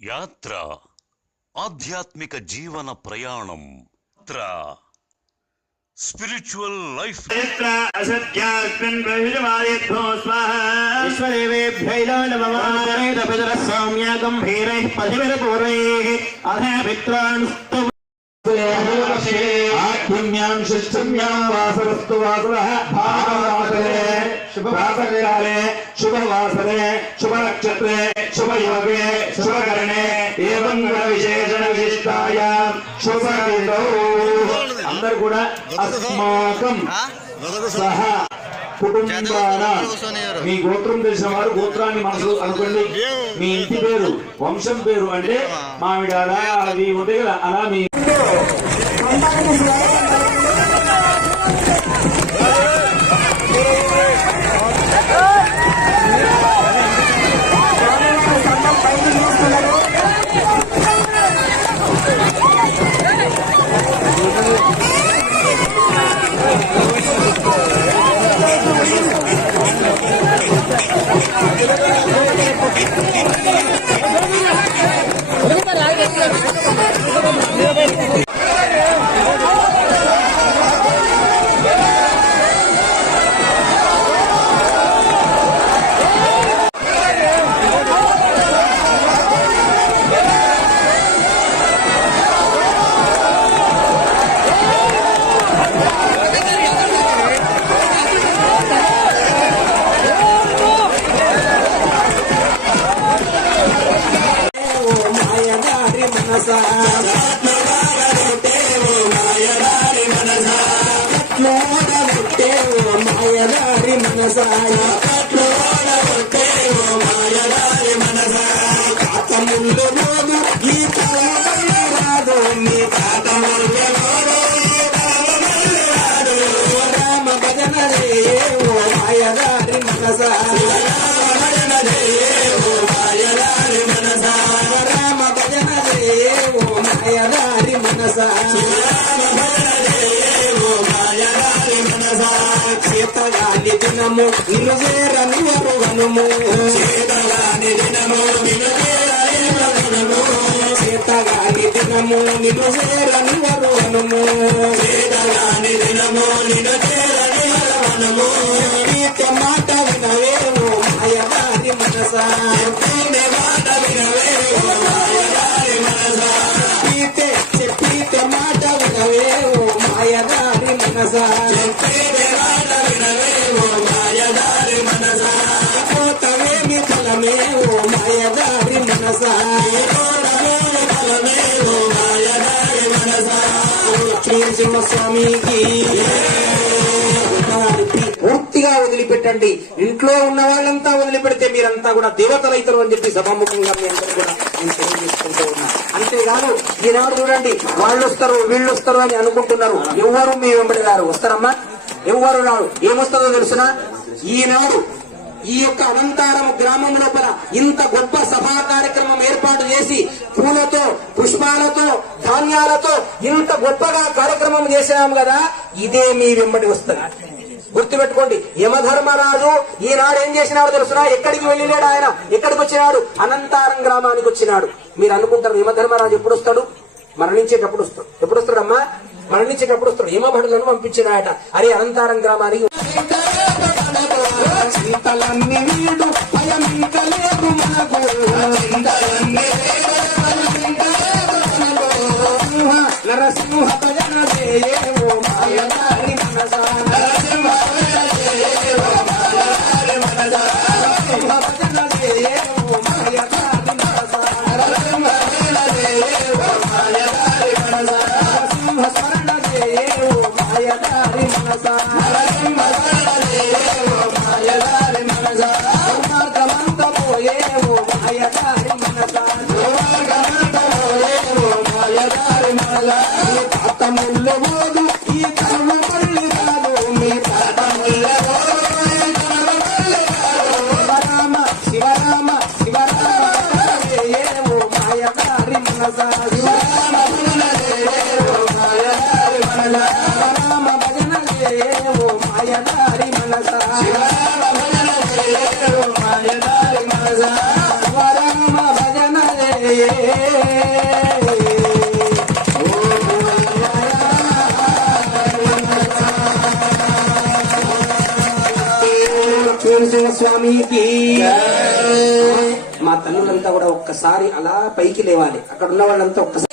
యాత్ర ఆధ్యాత్మిక జీవన ప్రయాణం యాత్ర స్పిరిచువల్ లైఫ్ यत्र असत्यास्मिन् प्रविजमायद्धो स्वाहा विश्वदेवेभ्यैलो नमः सौम्या गम्भीरैः पथिभिरपूर्वैः अथ पित्रान् आत्मन्यां शिष्टम्यां वासवस्तु वासवः भागवासरे शुभवासरे शुभवासरे शुभनक्षत्रे शुभयोगे शुभकरणे एवं विशेषण विशिष्टायां शुभविधौ అందరూ కూడా అస్మాకం సహ కుటుంబాన మీ గోత్రం తెలిసిన వారు గోత్రాన్ని మనసు అనుకోండి మీ ఇంటి పేరు వంశం పేరు అంటే మామిడాల అవి ఉంటాయి కదా అలా మీ మనసా. మాయదారి మనసా చేతగాని దినము నిన్ను చేరని వరుగనుము చేతగాని దినము నిన్ను చేరని వరుగనుము చేతగాని దినము నిన్ను చేరని వరుగనుము చేతగాని దినము నిన్ను చేరని వరుగనుము నీత మాట వినవేమో మాయదారి మనసా. చెప్పిన మాట వినవేమో పోతవేమి మాయదారి మనసా మాయదారి మనసా. స్వామికి పూర్తిగా వదిలిపెట్టండి. ఇంట్లో ఉన్న వాళ్ళంతా వదిలిపెడితే మీరంతా కూడా దేవతలైతారు అని చెప్పి సభాముఖంగా మీ అందరూ కూడా నేను తెలియజేసుకుంటూ ఉన్నా. అంతేకాదు ఈనాడు చూడండి వాళ్ళు వస్తారు వీళ్ళు వస్తారు అని అనుకుంటున్నారు. ఎవరు మీ వెంబడి గారు వస్తారమ్మా? ఎవరు రాడు ఏమొస్తుందో తెలుసునా? ఈనాడు ఈ యొక్క అనంతారం గ్రామం లోపల ఇంత గొప్ప సభా కార్యక్రమం ఏర్పాటు చేసి పూలతో పుష్పాలతో ధాన్యాలతో ఇంత గొప్పగా కార్యక్రమం చేసినాం కదా ఇదే మీ వెంబడి వస్తుంది. గుర్తుపెట్టుకోండి యమధర్మరాజు ఈనాడు ఏం చేసినాడు తెలుసునా ఎక్కడికి వెళ్ళలేడు ఆయన? ఎక్కడికి వచ్చినాడు? అనంతారం గ్రామానికి వచ్చినాడు. మీరు అనుకుంటారు యమధర్మరాజు ఎప్పుడు వస్తాడు? మరణించేటప్పుడు వస్తాడు. ఎప్పుడు వస్తాడమ్మా? మరణించేటప్పుడు వస్తాడు. యమభడులను పంపించినాయట. అరే అనంతారం గ్రామానికి చింతలన్నీ వీడు భయం ఇంకా లేదు మనకు. చింతలన్నీ నరసింహ భజన దేవో మాయదారి మనసా నరసింహ భజన దేవో మాయదారి మనసా నరసింహ భజన మాయదారి మనసా నరసింహ భజన మాయదారి మనసా నరసింహ స్మరణ మాయదారి మనసా మాయదారి మనసా ఈ తాత ముల్ల పోదు ఈ తరము మళ్ళీ కాదు మీ తాత ముల్ల శివరామ శివరామ శివరామ మాయదారి మనసా శివరామ భజన ఏవో మాయదారి మనసా శివరామ భజన మాయదారి శివరామ స్వామికి. మా తల్లులంతా కూడా ఒక్కసారి అలా పైకి లేవాలి. అక్కడ ఉన్న వాళ్ళంతా ఒక్కసారి.